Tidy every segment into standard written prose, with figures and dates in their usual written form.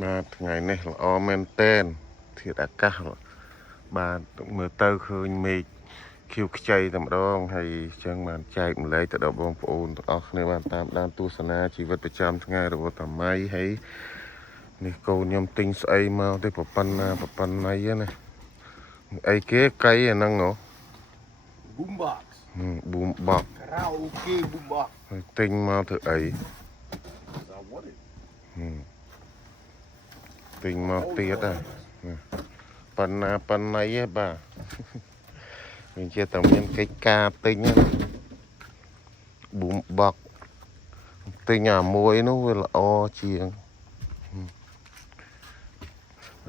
បាទថ្ងៃនេះល្អមែនតែនធាតុអាកាសបាទមើលទៅឃើញមេឃខៀវខ្ចីតែម្ដងហើយចឹងបានចែកម្លែកទៅដល់បងប្អូនទាំងអស់គ្នាបានតាមដានទស្សនាជីវិតប្រចាំថ្ងៃរបស់តាម៉ៃហើយនេះកូនខ្ញុំទិញស្អីមកទេប្រប៉ុណ្ណាណាអីគេកៃអាហ្នឹងហ៎ Boombox boombox karaoke boombox ហើយទិញមកធ្វើអី I want it ទិញមកទៀតហ่ะប៉ុណ្ណាឯងបាទវាជាតែមានកិច្ចការទិញប៊ូមបកទិញអាមួយនោះវាល្អជាង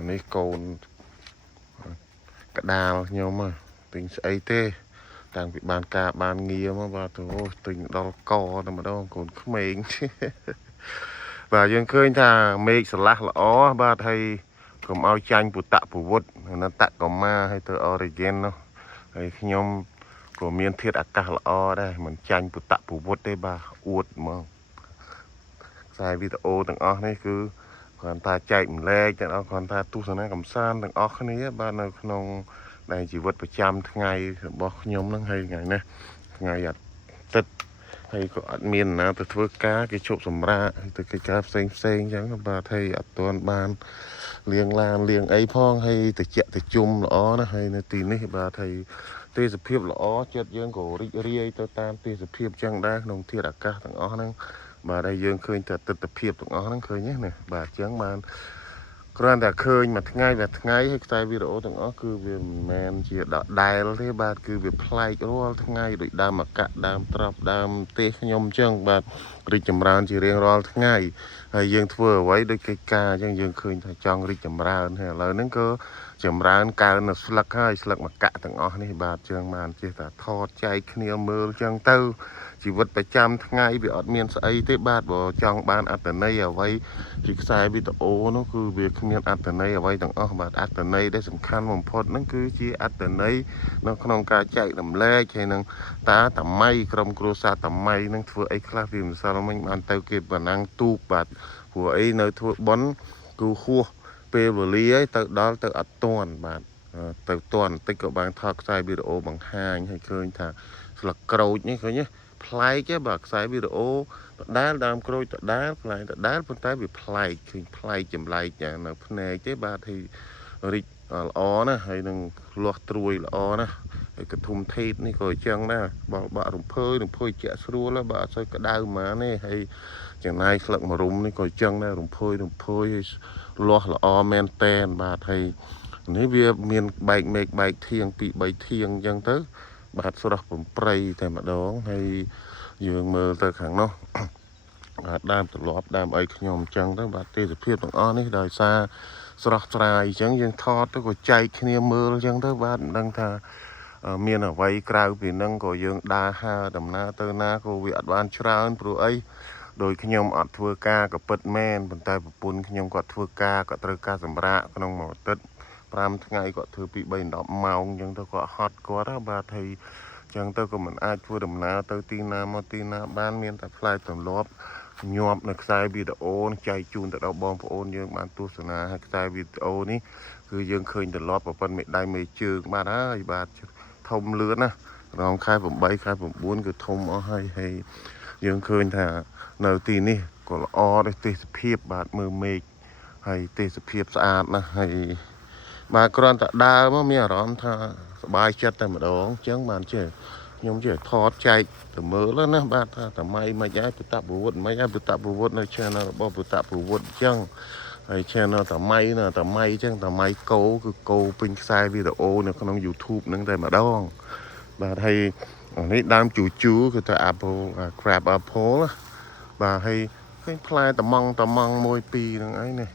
នេះកូនកដាលខ្ញុំទិញស្អីទេតាំងពីបានការបានងារមកបាទទៅទិញដល់កតែម្ដងកូនក្មេងបាទយើងឃើញថាមេឃស្រឡះល្អបាទហើយកុំឲ្យចាញ់ពុតពវុត្តនៅតកមាហើយទៅអរិយិននោះហើយខ្ញុំក៏មានធាតុអាកាសល្អដែរមិនចាញ់ពុតពវុត្តទេបាទអួតហ្មងខ្សែវីដេអូទាំងអស់នេះគឺគ្រាន់តែចែកម្លែកទាំងអស់គ្រាន់តែទស្សនាកម្សាន្តទាំងអស់គ្នាបាទនៅក្នុងដែលជីវិតប្រចាំថ្ងៃរបស់ខ្ញុំហ្នឹងហើយថ្ងៃនេះថ្ងៃអាទិត្យហើយក៏អត់មានណាទៅធ្វើការគេជប់សម្រាកទៅកិច្ចការផ្សេងអញ្ចឹងបាទហើយអត់ទាន់បានលៀងឡានលៀងអីផងហើយតិចតិជុំល្អណាស់ហើយនៅទីនេះបាទហើយទេសភាពល្អចិត្តយើងក៏រីករាយទៅតាមទេសភាពអញ្ចឹងដែរក្នុងធាតុអាកាសទាំងអស់ហ្នឹងបាទហើយយើងឃើញតែទិដ្ឋភាពទាំងអស់ហ្នឹងឃើញទេណាបាទអញ្ចឹងបានគ្រាន់តែឃើញមួយថ្ងៃហើយខ្សែវីដេអូទាំងអស់គឺវាមិនមែនជាដដែលទេបាទគឺវាប្លែករាល់ថ្ងៃដូចដើមអាកាសដើមត្រប់ដើមទេសខ្ញុំអញ្ចឹងបាទរីកចម្រើនជារៀងរាល់ថ្ងៃហើយយើងធ្វើអ្វីដូចកិច្ចការអញ្ចឹងយើងឃើញថាចង់រីកចម្រើនហើយឥឡូវហ្នឹងក៏ចម្រើនកើននៅស្លឹកហើយស្លឹកមកៈទាំងអស់នេះបាទអញ្ចឹងបានចេះតែថតចែកគ្នាមើលអញ្ចឹងទៅជីវិតប្រចាំថ្ងៃវាអត់មានស្អីទេបាទបើចង់បានអត្តន័យអ្វីពីខ្សែវីដេអូនោះគឺវាគ្មានអត្តន័យអ្វីទាំងអស់បាទអត្តន័យដែលសំខាន់បំផុតហ្នឹងគឺជាអត្តន័យនៅក្នុងការចែករំលែកហើយនឹងតាម៉ៃក្រុមគ្រួសារតាម៉ៃនឹងធ្វើអីខ្លះវាម្សិលមិញបានទៅគេបណ្ណាំងទូកបាទព្រោះអីនៅធ្វើបន់គឺហួសពេលវេលាហើយទៅដល់ទៅអត់ទាន់បាទទៅទាន់បន្តិចក៏បានថតខ្សែវីដេអូបង្ហាញឲ្យឃើញថាស្លឹកក្រូចនេះឃើញទេប្លែកទេបាទខ្សែវីដេអូដដែលដើមក្រូចដដែលផ្លែដដែលប៉ុន្តែវាប្លែកឃើញប្លែកចម្លែកនៅភ្នែកទេបាទthìរីកល្អណាស់ហើយនឹងលាស់ត្រួយល្អណាស់ហើយកធុំថេតនេះក៏អញ្ចឹងដែរបលបាក់រំភើយជាក់ស្រួលបាទអត់សូវក្តៅហ្មងទេហើយចំណាយស្លឹកមរុំនេះក៏អញ្ចឹងដែររំភើយហើយលាស់ល្អមែនតែនបាទហើយនេះវាមានបែកមេឃបែកធៀងពី3ធៀងអញ្ចឹងទៅបាទស្រស់បំព្រៃតែម្ដងហើយយើងមើលទៅខាងនោះដើមទលាប់ដើមអីខ្ញុំអញ្ចឹងទៅបាទទេសភាពទាំងអស់នេះដោយសារស្រស់ស្រាយអញ្ចឹងយើងថតទៅក៏ចែកគ្នាមើលអញ្ចឹងទៅបាទមិនដឹងថាមានអ្វីក្រៅពីនឹងក៏យើងដើរហើរដំណើរទៅណាក៏វាអត់បានច្រើនព្រោះអីដោយខ្ញុំអត់ធ្វើការក៏ពិតមែនប៉ុន្តែប្រពន្ធខ្ញុំគាត់ធ្វើការគាត់ត្រូវការសម្រាកក្នុងមួយអាទិត្យ5ថ្ងៃគាត់ធ្វើពី3 10ម៉ោងអញ្ចឹងទៅគាត់ហត់គាត់បាទហើយអញ្ចឹងទៅក៏មិនអាចធ្វើដំណើរទៅទីណាមកទីណាបានមានតែផ្លែទម្លាប់ញាប់នៅខ្សែវីដេអូចែកជូនទៅដល់បងប្អូនយើងបានទស្សនាហើយខ្សែវីដេអូនេះគឺយើងឃើញទម្លាប់ប្រពន្ធមេដៃមេជើងបាទហើយបាទធំលឿនណារងខែ8ខែ9គឺធំអស់ហើយយើងឃើញថានៅទីនេះក៏ល្អដែរទេសភាពបាទមើលមេឃហើយទេសភាពស្អាតណាស់ហើយបាទគ្រាន់តែដើរមកមានអារម្មណ៍ថាសប្បាយចិត្តតែម្ដងអញ្ចឹងបានជឿខ្ញុំជឿថតចែកទៅមើលណាបាទថាតម៉ៃមិនហើយពុតពវុត្តមិនហើយពុតពវុត្តនៅ channel របស់ពុតពវុត្តអញ្ចឹងហើយ channel តម៉ៃណាតម៉ៃអញ្ចឹងតម៉ៃគោគឺគោពេញខ្សែវីដេអូនៅក្នុង YouTube ហ្នឹងតែម្ដងបាទហើយនេះដើមជូគឺទៅ Apple Crab Apple បាទហើយឃើញផ្លែតម៉ង់1 2ហ្នឹងឯងនេះ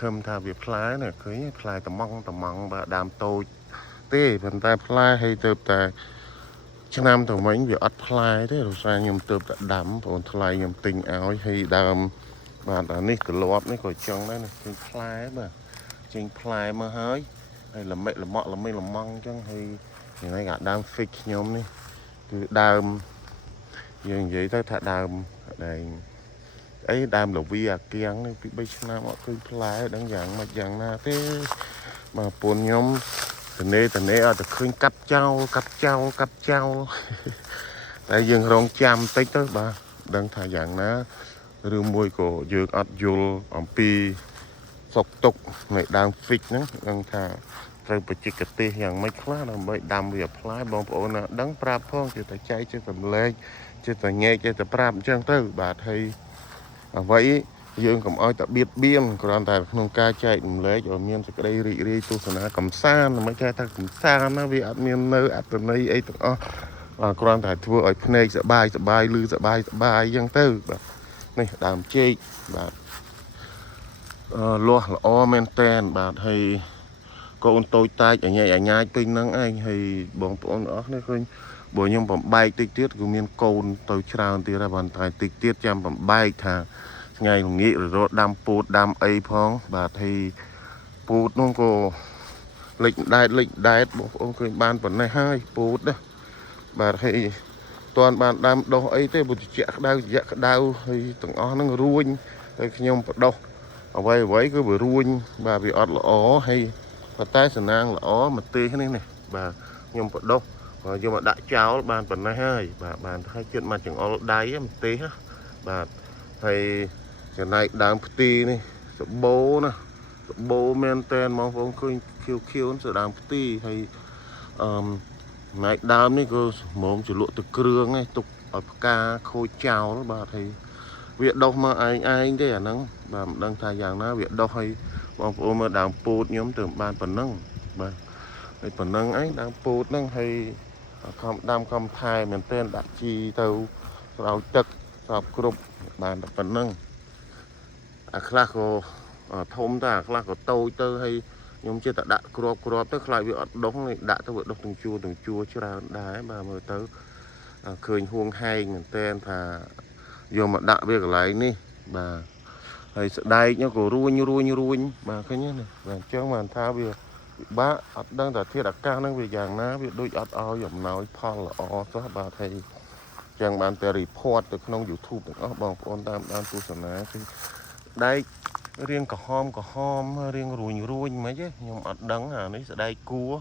ខឹមថាវាផ្លែណាឃើញផ្លែតម៉ង់បាទដើមតូចទេប៉ុន្តែផ្លែហើយទៅតែឆ្នាំទៅវិញវាអត់ផ្លែទេរសារខ្ញុំទៅតែដាំបងថ្លៃខ្ញុំទិញឲ្យហើយដើមបាទអានេះក្លាប់នេះក៏ចឹងដែរនេះឃើញផ្លែបាទចេញផ្លែមកហើយល្មិចល្មក់ល្មីល្មង់អញ្ចឹងហើយយ៉ាងណាក៏ដើម fix ខ្ញុំនេះគឺដើមយើងនិយាយទៅថាដើមដែល ấy đam là vi kiêng này bị bây năm họ cứ lái đang dạng na thế mà buồn nhóm từ nê ở từ khơi cắp trao tại dương rong chăm tới tới bà đang thả dạng ná rương môi cổ dương ọt dùl ổng pi sọc tục này đang phịch nó đang thả rồi bị chích têอย่างmấy khá là mấy đam việc lái bom ổn là đắng prap phong chỉ tại chạy chỉ tầm lên chỉ tại nghe chỉ tại prap chân tư bà thấy vậy dương cầm oi tại biết biên còn tại nông ca chạy lấy rồi miên sẽ đây rì tu sửa cầm san mấy cái ta cầm san nó vì ăn miên nơi ăn từ đây ấy tụi còn tại thua ở này sẽ bài lư sẽ bài dân tư này làm chơi bạn lo là o men ten bạn hay con tôi tay ở nhà pin nắng anh hay bọn bọn đó nó khơi buổi nhung bấm bay tích tiết của miền cồn tôi trao thì ra bàn tay tích tiết chăm bấm bay thà ngày nghĩ rồi đam put đam ấy phong bà thì put nó có lịch đại bộ ông cười ban vấn này hai put đó bà thì toàn bạn đam đâu ấy thế một chuyện đau hay từng ó nó ruin hay nhung đâu ở vậy vậy cứ vừa ruin bà bị ọt lỏ hay và tay sờ nang lỏ mà tê thế này này bà nhung đâu và nhưng mà đại cháu bàn vấn này hai bàn hai chuyện mà chẳng ó đáy mà tê ha bà thầy cái này đam tê này bố nè bố men ten mong phong khơi kêu nó đam tê hay này đam này cơ mồm chỉ lụa từ kêu này tục ở ca khôi chào đó bà thầy việc đâu mà ai thế à nắng bà đang thay dạng nó việc đâu hay mong ôm mà đam put nhóm từ ban phần nâng bà cái phần nâng ấy đam put nâng hay không thay mình tên đặt chi tàu rau chật sập cục bàn phần nâng khác có thông ta khác có tàu tơ hay nhóm chưa ta đã crop tức lại việc đóng này đã ta vượt đóng từng chua chưa ra đá mà mới tới khơi huông hay mình tên thà vô mà đã việc lại ní bà thầy sợ đây nhá cổ ruin bà cái nhá này và trong màn thao việc bá đang là thiết đặc cao đang về dạng ná việc đôi ao dòng nói Paul là o cho bà thầy chẳng bạn tè report từ trong YouTube được đó bằng con tam đang tu sửa ná đây riêng cả hôm riêng ruin mấy chứ nhưng mà đắng à đấy sẽ đây cua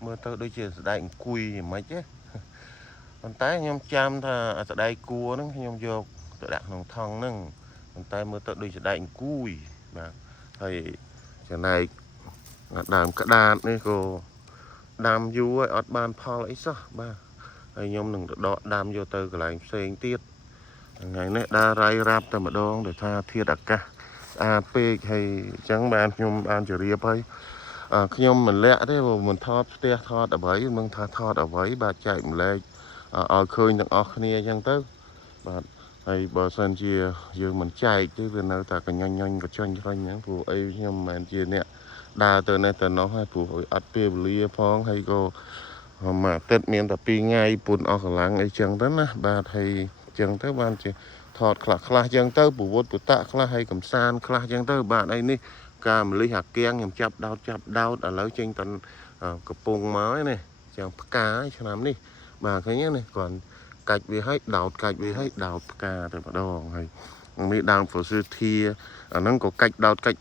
mưa tới đôi chuyện sẽ đây cùi mấy chứ còn tay nhom chăm tha sẽ đây cua nó nhom vô tự đặt lòng thân nâng còn tay mưa tới đôi sẽ đây cùi mà thầy cái này làm cả đàn này cô đam du ấy ở ban Paul ấy sao ba thầy nhom đừng đọ đam vô từ cái lại xây tiết ngày nay đa rai rap từ mà đong để tha thiệt đặc ca AP hay chẳng ban nhom ban chỉ riêng ấy khi nhom mình lẽ thế mà mình thọt ở bẫy mình thọt ở bẫy bà chạy mình lên ở khơi những ở kia chẳng tới bà hay bà sơn chia giờ mình chạy chứ vừa nào ta còn nhanh có chân những phụ ấy nhom mình chia nè đa từ này từ nó hai phụ ở pe lia phong hay cô mà tết miền tập pi ngay bùn ở làng ấy chẳng tới nè bà thầy chẳng tới ban chỉ thọt khla chẳng tới bù vốn bù tạ khla hay cầm san khla chẳng tới bạn ấy ní cam lấy hạt keng nhầm chập đau ở lối trên tận cặp bông mới này chẳng cá cho làm đi bà cái nhé này còn cạch về hết đào cá rồi bắt đầu hay mi đang phổ sư thi nó có cạch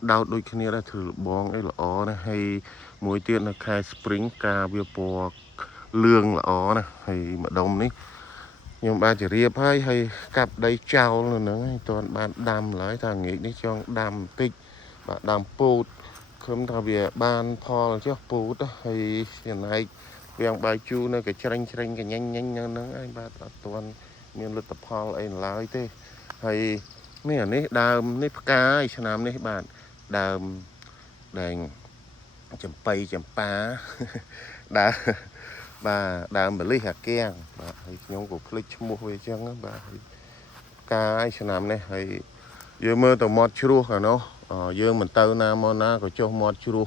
đào đôi khi này là thử bong ấy là ó này hay mùi tiên là khai spring cá bia bò lương là ó này hay mà đông ní nhưng ba chỉ riêng hay cặp đây trao luôn nữa toàn bạn đam lấy thằng nghĩ đi cho đam tích bạn đam put không thà về ban Paul chứ put hay hiện nay việc bài chu này cái tranh cái nhanh nó anh ba toàn miền lực tập Paul ấy lái thế hay mấy ở đây đam nếp cá cho nam đấy bạn đam đèn chấm pa đá bà đam beli hạt keng bà hay nhóm của click mua về chăng bà cá cho nam này hay giờ mơ tàu mót chua cả nó giờ mình tàu na mona có cho mót chua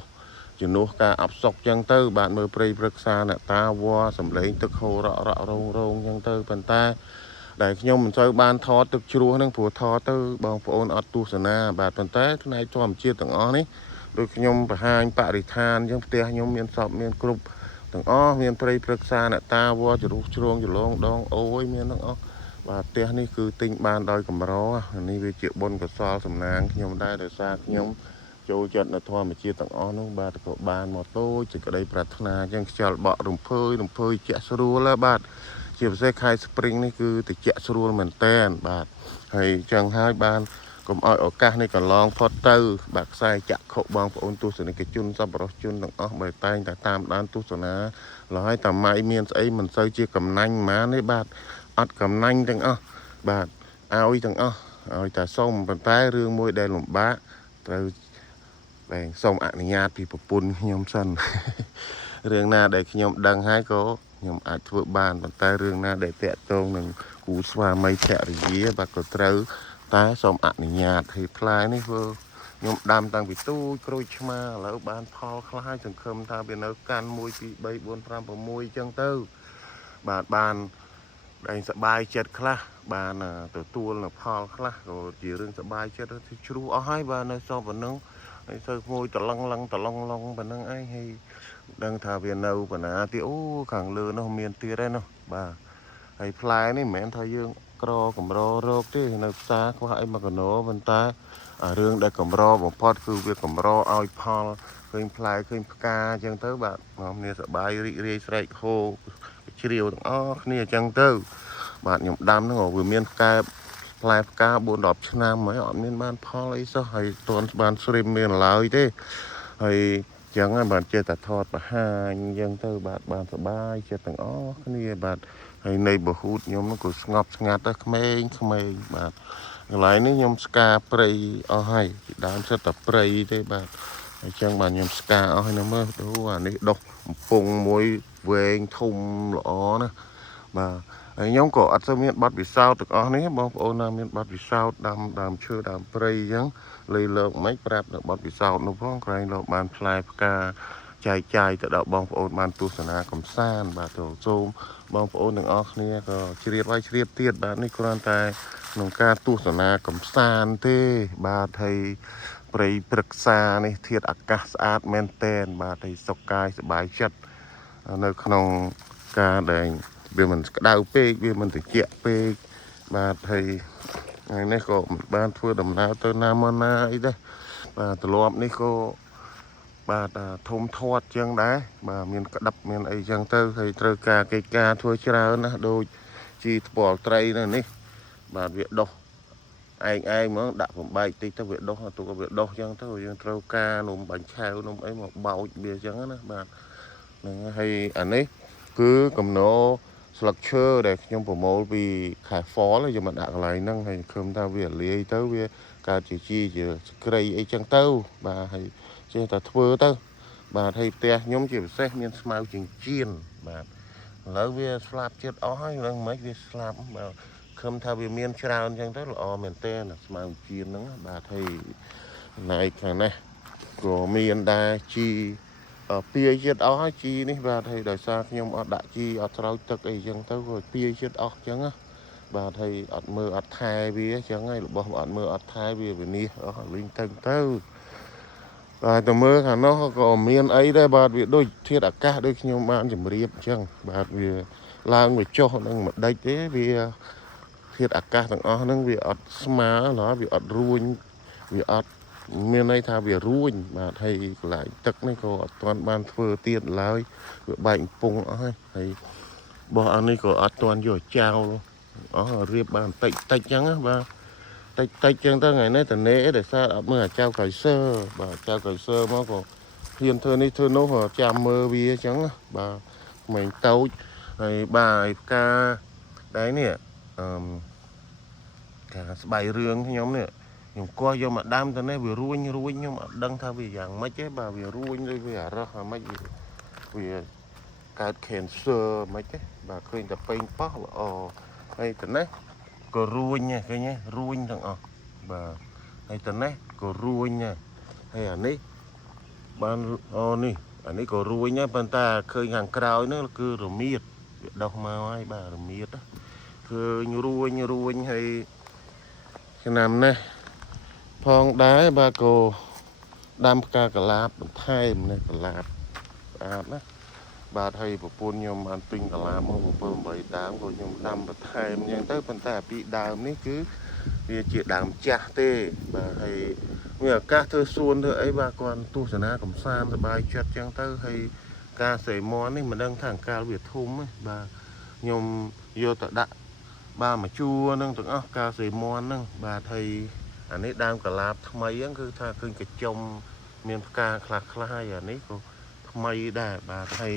chỉ nuốt cá áp sọc chăng tơ bạn mơ prey xa nè ta qua sầm lấy tức hồ rọ rong chăng tơ bàn ta để nhóm mình chơi ban thọ tức chua năng phù thọ tơ bằng phổ ôn tu sờ na bà bàn ta thứ này cho mình chia từng ó đấy đôi nhóm phải hai anh bạn đi than nhưng tia nhóm miền sọp miền cục từng ó miền prey xa nè ta qua chỉ ruột chuông chỉ long đong ôi miền nó បាទផ្ទះនេះគឺទិញបានដោយកម្រនេះវាជាបុណ្យកុសលសំណាងខ្ញុំដែរដោយសារខ្ញុំចូលចិត្តនៅធម្មជាតិទាំងអស់នោះបាទក៏បានមកតូចសេចក្តីប្រាថ្នាអញ្ចឹងខ្យល់បក់រំភើយជាក់ស្រួលបាទជាពិសេសខែស្ព្រីងនេះគឺត្រជាក់ស្រួលមែនតែនបាទហើយអញ្ចឹងហើយបានកុំឲ្យឱកាសនេះកន្លងផុតទៅបាទខ្សែចក្ខុបងប្អូនទស្សនិកជនសប្បុរសជនទាំងអស់បើតែងតែតាមដានទស្សនាឡើយតែម៉ៃមានស្អីមិនសូវជាកំណាញ់ប៉ុន្មានទេបាទអត់កំណាញ់ទាំងអស់បាទឲ្យទាំងអស់ឲ្យតែសុំប៉ុន្តែរឿងមួយដែលលំបាកត្រូវតែសូមអនុញ្ញាតពីប្រពន្ធខ្ញុំសិន រឿងណាដែលខ្ញុំដឹងហើយក៏ខ្ញុំអាចធ្វើបានប៉ុន្តែរឿងណាដែលតាក់ទងនឹងគូស្វាមីភរិយាបាទក៏ត្រូវតែសូមអនុញ្ញាតឲ្យផ្លែនេះធ្វើខ្ញុំដាំតាំងពីទូចក្រូចឆ្មាឥឡូវបានផលខ្លះហើយសង្ឃឹមថាវានៅកាន់1 2 3 4 5 6អញ្ចឹងទៅបាទបានតែសบายចិត្តខ្លះបានទទួលនៅផលខ្លះក៏ជារឿងសบายចិត្តទៅជ្រុះអស់ហើយបាទនៅសពប៉ុណ្ណឹងហើយទៅមួយតឡងឡងប៉ុណ្ណឹងឯងហើយដឹងថាវានៅបណ្ណាទៀតអូខាងលើនោះមានទៀតហើយនោះបាទហើយផ្លែនេះមិនមែនថាយើងកម្ររកទេនៅផ្សារខ្វះអីមកកណោប៉ុន្តែរឿងដែលកម្របំផុតគឺវាកម្រឲ្យផលឃើញផ្លែឃើញផ្កាអញ្ចឹងទៅបាទមកគ្នាសប្បាយរីករាយស្រែកហូជ្រាវទាំងអស់គ្នាអញ្ចឹងទៅបាទខ្ញុំដាំហ្នឹងវាមានផ្កាផ្លែផ្កា4 10ឆ្នាំហើយអត់មានបានផលអីសោះហើយតន់បានស្រីមមានឡើយទេហើយអញ្ចឹងហើយបាទចេះតែថតបង្ហាញអញ្ចឹងទៅបាទបានសប្បាយចិត្តទាំងអស់គ្នាបាទហើយនៃបហូតខ្ញុំហ្នឹងក៏ស្ងប់ស្ងាត់ដែរក្មេងបាទកន្លែងនេះខ្ញុំស្ការព្រៃអស់ហើយពីដើមសិតតែព្រៃទេបាទអញ្ចឹងបាទខ្ញុំស្ការអស់ហើយនៅមើលទៅអានេះដុះកំពង់មួយវែងធំល្អណាបាទហើយខ្ញុំក៏អត់សូវមានប័ណ្ណពិសោធន៍ទាំងអស់នេះបងប្អូនណាមានប័ណ្ណពិសោធន៍ដើមឈើដើមព្រៃអញ្ចឹងលើលោកមិនប្រាប់នៅប័ណ្ណពិសោធន៍នោះផងក្រែងលោកបានផ្លែផ្កាចែកចាយទៅដល់បងប្អូនបានទស្សនាកំសាន្តបាទទៅសូមបងប្អូនទាំងអស់គ្នាក៏ជ្រាបហើយជ្រាបទៀតបាទនេះគ្រាន់តែក្នុងការទស្សនាកំសាន្តទេបាទហើយព្រៃព្រឹក្សានេះធាតុអាកាសស្អាតមែនតែនបាទហើយសុខកាយសប្បាយចិត្តនៅក្នុងការដែលវាមិនក្តៅពេកវាមិនត្រជាក់ពេកបាទហើយថ្ងៃនេះក៏មិនបានធ្វើដំណើរទៅណាមកណាអីដែរបាទទ្រលាប់នេះក៏បាទធំធាត់ចឹងដែរបាទមានក្តាប់មានអីចឹងទៅហើយត្រូវការកិច្ចការធ្វើច្រើនណាដូចជីថ្ពាល់ត្រីនៅនេះបាទវាដុះឯងហ្មងដាក់បំបែកតិចទៅវាដុះទៅវាដុះចឹងទៅយើងត្រូវការនំបាញ់ឆាវនំអីមកបោចវាចឹងណាបាទហ្នឹងហើយអានេះគឺកំណោស្លឹកឈើដែលខ្ញុំប្រមូលពីខែ Fall យកមកដាក់កន្លែងហ្នឹងហើយឃើញថាវាលាយទៅវាកើតជាស្ក្រៃអីចឹងទៅបាទហើយចេះតែធ្វើទៅបាទហើយផ្ទះខ្ញុំជាពិសេសមានស្មៅចិញ្ចៀនបាទឥឡូវវាស្លាប់ចិត្តអស់ហើយនឹងមិនវាស្លាប់បាទឃើញថាវាមានច្រើនចឹងទៅល្អមែនទែនស្មៅចិញ្ចៀនហ្នឹងបាទហើយណៃខាងនេះក៏មានដែរជីពាយចិត្តអស់ហើយជីនេះបាទហើយដោយសារខ្ញុំអត់ដាក់ជីអត់ស្រោចទឹកអីចឹងទៅក៏ពាយចិត្តអស់ចឹងណាបាទហើយអត់មើលអត់ថែវាចឹងហើយរបស់អត់មើលអត់ថែវាវិនិច្ឆ័យអស់លេងទៅបាទទៅមើលខាងនោះក៏មានអីដែរបាទវាដូចធាតុអាកាសដូចខ្ញុំបានជម្រាបចឹងបាទវាឡើងវាចុះនឹងមិនដេចទេវាធាតុអាកាសទាំងអស់ហ្នឹងវាអត់ស្មើឡើយវាអត់រួញវាអត់មានន័យថាវារួញបាទហើយកន្លែងទឹកនេះក៏អត់ទាន់បានធ្វើទៀតឡើយវាបែកកំពង់អស់ហើយបោះអានេះក៏អត់ទាន់យកចោលអស់រៀបបានតិចអញ្ចឹងណាបាទតិចអញ្ចឹងទៅថ្ងៃនេះតនេដោយសារអត់មើលអាចៅកៃសឺបាទចៅកៃសឺមកក៏ហ៊ានធ្វើនេះធ្វើនោះចាំមើលវាអញ្ចឹងបាទក្មេងតូចហើយបាទឯផ្កាដែរនេះការស្បៃរឿងខ្ញុំនេះខ្ញុំគោះយកមកដាំទៅនេះវារួញខ្ញុំអត់ដឹងថាវាយ៉ាងម៉េចទេបាទវារួញដូចវាអារឹសអាម៉េចវាកើត cancer មិនទេបាទឃើញតែពេញប៉ោះល្អហើយទៅនេះក៏រួញឃើញទេរួញទាំងអស់បាទហើយទៅនេះក៏រួញហើយអានេះបាននេះអានេះក៏រួញដែរប៉ុន្តែឃើញខាងក្រោយនោះគឺរមៀតវាដុះមកហើយបាទរមៀតឃើញរួញហើយឆ្នាំនេះផងដែរបាទក៏ដាំផ្កាកលាបបន្ថែមនេះកលាបស្អាតណា បាទហើយប្រពន្ធខ្ញុំបានទិញកាឡាមក7 8ដើមក៏ខ្ញុំដាំបន្ថែមអញ្ចឹងទៅប៉ុន្តែពីដើមនេះគឺវាជាដើមចាស់ទេបាទហើយមានឱកាសធ្វើសួនធ្វើអីបាទគាត់ទស្សនាកំសាន្តសប្បាយចិត្តអញ្ចឹងទៅហើយការសេមន់នេះមិនដឹងថាអង្កាលវាធំទេបាទខ្ញុំយកទៅដាក់បាទមកជួរនឹងទាំងអស់ការសេមន់ហ្នឹងបាទហើយអានេះដើមកលាបថ្មីហ្នឹងគឺថាឃើញកញ្ចុំមានផ្កាខ្លះហើយអានេះក៏ថ្មីដែរបាទហើយ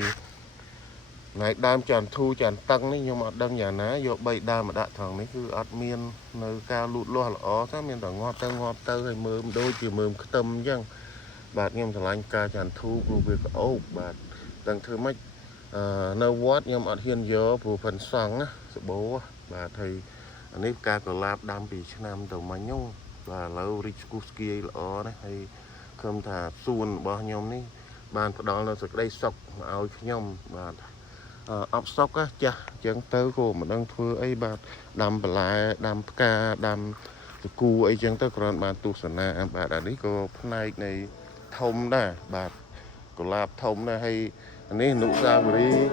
ណៃដើមចន្ទធូចន្ទតឹងនេះខ្ញុំអត់ដឹងយ៉ាងណាយក3ដើមមកដាក់ត្រង់នេះគឺអត់មាននៅការលូតលាស់ល្អទេមានតែងាប់ទៅហើយមើមដូចជាមើមខ្ទឹមអញ្ចឹងបាទខ្ញុំឆ្លាញ់ការចន្ទធូព្រោះវាក្អូបបាទដឹងធ្វើម៉េចនៅវត្តខ្ញុំអត់ហ៊ានយកព្រោះផិនសង់ណាសបោបាទហើយអានេះការកលាបដាំពីឆ្នាំទៅមិញហ្នឹងបាទឥឡូវរីកស្គុះស្គាយល្អណាស់ហើយឃើញថាសួនរបស់ខ្ញុំនេះបានផ្ដល់នូវសេចក្តីសុខឲ្យខ្ញុំបាទអបសុកចាស់អញ្ចឹងទៅក៏មិនដឹងធ្វើអីបាទដាំបន្លែដាំផ្កាដាំតគូអីចឹងទៅគ្រាន់បានទស្សនាបាទអានេះក៏ផ្នែកនៃធំដែរបាទកុលាបធំដែរហើយនេះអនុស្សាវរីយ៍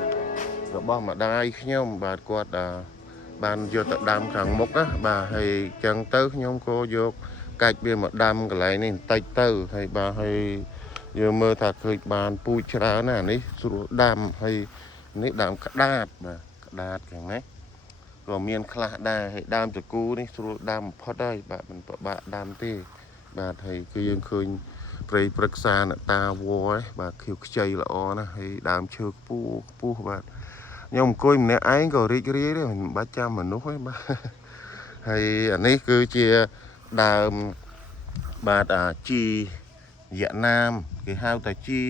របស់ម្ដាយខ្ញុំបាទគាត់បានយកទៅដាំខាងមុខណាបាទហើយចឹងទៅខ្ញុំក៏យកកាច់វាមកដាំកន្លែងនេះបន្តិចទៅហើយបាទហើយយើងមើលថាឃើញបានពូជច្រើនណាស់នេះស្រួលដាំហើយនេះដើមក្តាតបាទក្តាតខាងនេះក៏មានខ្លះដែរហើយដើមតគូនេះស្រួលដាំបំផុតហើយបាទមិនពិបាកដាំទេបាទហើយគឺយើងឃើញព្រៃព្រឹក្សាអ្នកតាវ៉ឯបាទខៀវខ្ចីល្អណាស់ហើយដើមឈើខ្ពស់បាទខ្ញុំអង្គុយម្នាក់ឯងក៏រីករាយដែរមិនបាច់ចាំមនុស្សទេបាទហើយអានេះគឺជាដើមបាទជីវៀតណាមគេហៅថាជី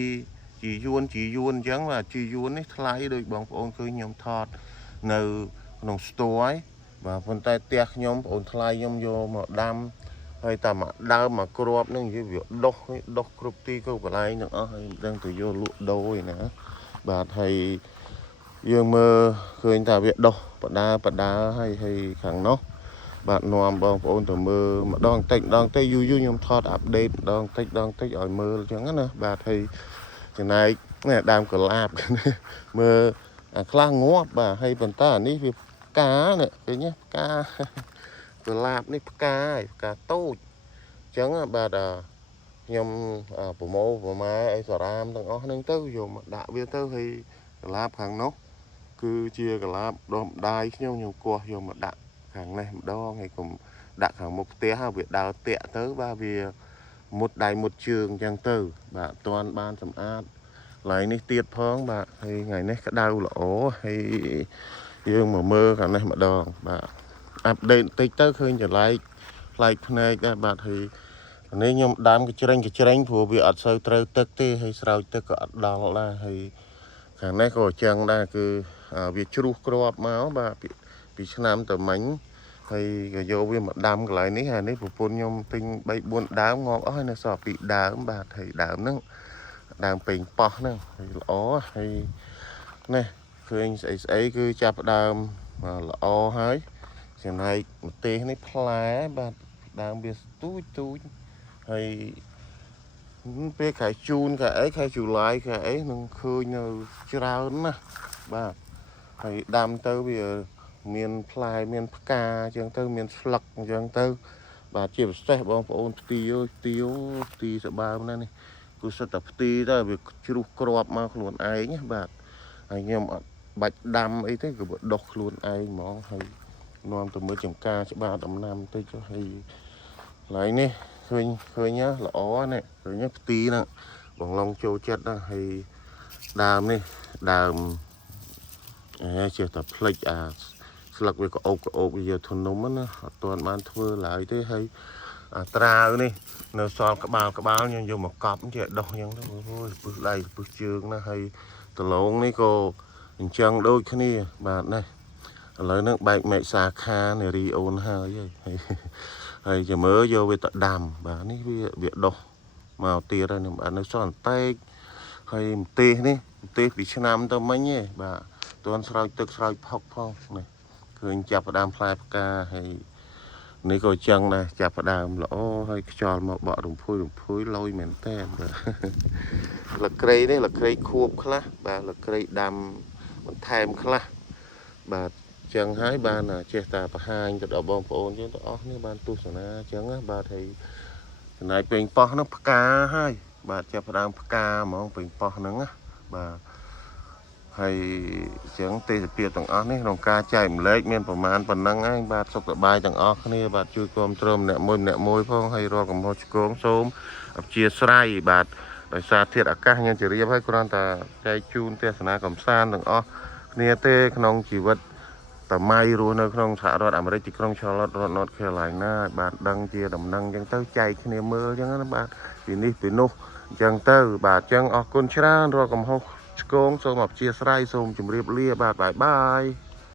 យួនអញ្ចឹងបាទជីយួននេះថ្លៃដោយបងប្អូនឃើញខ្ញុំថតនៅក្នុងស្ទួយបាទប៉ុន្តែផ្ទះខ្ញុំបងប្អូនថ្លៃខ្ញុំយកមកដាំហើយតែមកដើមមកគ្រាប់នឹងនិយាយវាដុះគ្រប់ទីគ្រប់កន្លែងទាំងអស់ហើយមិនដឹងទៅយកលក់ដូរឯណាបាទហើយយើងមើលឃើញថាវាដុះបដាហើយខាងនោះបាទនាំបងប្អូនទៅមើលម្ដងតិចយូរខ្ញុំថតអាប់ដេតម្ដងតិចឲ្យមើលអញ្ចឹងណាបាទហើយចំណែកនេះដើមកលាបមើលអាខ្លះងាប់បាទហើយប៉ុន្តែអានេះវាផ្កានេះឃើញទេផ្កាកលាបនេះផ្កាតូចអញ្ចឹងបាទខ្ញុំប្រម៉ែអីសារ៉ាមទាំងអស់ហ្នឹងទៅយកមកដាក់វាទៅហើយកលាបខាងនោះគឺជាកលាបដុំដាយខ្ញុំគោះយកមកដាក់ខាងនេះម្ដងហើយកុំដាក់ខាងមុខផ្ទះវាដើរតាក់ទៅបាទវាមុតដៃមុតជើងអញ្ចឹងទៅបាទអត់ទាន់បានសម្អាតកន្លែងនេះទៀតផងបាទហើយថ្ងៃនេះក្តៅល្អហើយយើងមកមើលខាងនេះម្ដងបាទអាប់ដេតបន្តិចទៅឃើញចម្លែកផ្លែកភ្នែកដែរបាទហើយនេះខ្ញុំដាំកញ្ច្រេងព្រោះវាអត់សូវត្រូវទឹកទេហើយស្រោចទឹកក៏អត់ដល់ដែរហើយខាងនេះក៏អញ្ចឹងដែរគឺវាជ្រុះគ្រាប់មកបាទពីឆ្នាំទៅមិញហើយក៏យកវាមកដាំកន្លែងនេះហើយនេះប្រពន្ធខ្ញុំទិញ3 4ដើមងាប់អស់ហើយនៅសល់2ដើមបាទហើយដើមហ្នឹងដើមពេញប៉ោះហ្នឹងហើយល្អហើយនេះឃើញស្អីគឺចាប់ដើមល្អហើយចំណែកម្ទេសនេះផ្លែបាទដើមវាទូចហើយពេលខែជូនខែអីខែជូឡៃខែអីនឹងឃើញនៅច្រើនណាស់បាទហើយដាំទៅវាមានផ្លែមានផ្កាអញ្ចឹងទៅមានស្លឹកអញ្ចឹងទៅបាទជាពិសេសបងប្អូនផ្ទីសបើមណានេះគឺសិតតែផ្ទីទៅវាជ្រុះគ្រាប់មកខ្លួនឯងបាទហើយខ្ញុំអត់បាច់ដាំអីទេគឺដុះខ្លួនឯងហ្មងហើយនាំទៅមើលចំការច្បារដំណាំតិចហើយកន្លែងនេះឃើញល្អនេះឃើញផ្ទីហ្នឹងបងឡងចូលចិត្តណាហើយដើមនេះដើមចេះតែផ្លិចស្លឹកវាក្អូបវាយកធនំណាអត់ទាន់បានធ្វើឡើយទេហើយត្រាវនេះនៅសល់ក្បាលខ្ញុំយកមកកប់ចេះដុះអញ្ចឹងទៅអូយពឹសដៃពឹសជើងណាហើយដលងនេះក៏អញ្ចឹងដូចគ្នាបាទនេះឥឡូវហ្នឹងបែកមេសាខានារីអូនហើយចាំមើលយកវាទៅដាំបាទនេះវាដុះមកទៀតហើយនឹងបាទនៅសល់អន្តែកហើយម្ទេសពីឆ្នាំទៅមិញទេបាទទាន់ស្រោចទឹកស្រោចផុកផងនេះឃើញចាប់ផ្ដើមផ្លែផ្កាហើយ នេះក៏ចឹងដែរចាប់ផ្ដើមល្អហើយខ្យល់មកបក់រំភួយលយមែនតើលក្រៃនេះលក្រៃខួបខ្លះបាទលក្រៃដាំបន្ថែមខ្លះបាទចឹងហើយបានចេះតែបង្ហាញទៅដល់បងប្អូនយើងទាំងអស់នេះបានទស្សនាចឹងណាបាទហើយចំណាយពេញប៉ោះហ្នឹងផ្កាហើយបាទចាប់ផ្ដើមផ្កាហ្មងពេញប៉ោះហ្នឹងណាបាទហើយចឹងទេសភាពទាំងអស់នេះក្នុងការចែកម្លែកមានប្រមាណប៉ុណ្ណឹងហើយបាទសុខសប្បាយទាំងអស់គ្នាបាទជួយគ្រប់គ្រងម្នាក់មួយផងហើយរាល់កំហុសឆ្គងសូមអព្យាស្រ័យបាទដោយសារធាតុអាកាសខ្ញុំជម្រាបហើយគ្រាន់តែចែកជូនទេសនាកំសាន្តទាំងអស់គ្នាទេក្នុងជីវិតតម្លៃរស់នៅក្នុងសហរដ្ឋអាមេរិកទីក្រុង Charlotte រដ្ឋ North Carolina បាទដឹងជាដំណឹងអញ្ចឹងទៅចែកគ្នាមើលអញ្ចឹងណាបាទពីនេះពីនោះអញ្ចឹងទៅបាទអញ្ចឹងអរគុណច្រើនរាល់កំហុសឆ្គងសូមអព្យាស្រ័យសូមជម្រាបលាបាទបាយបាយ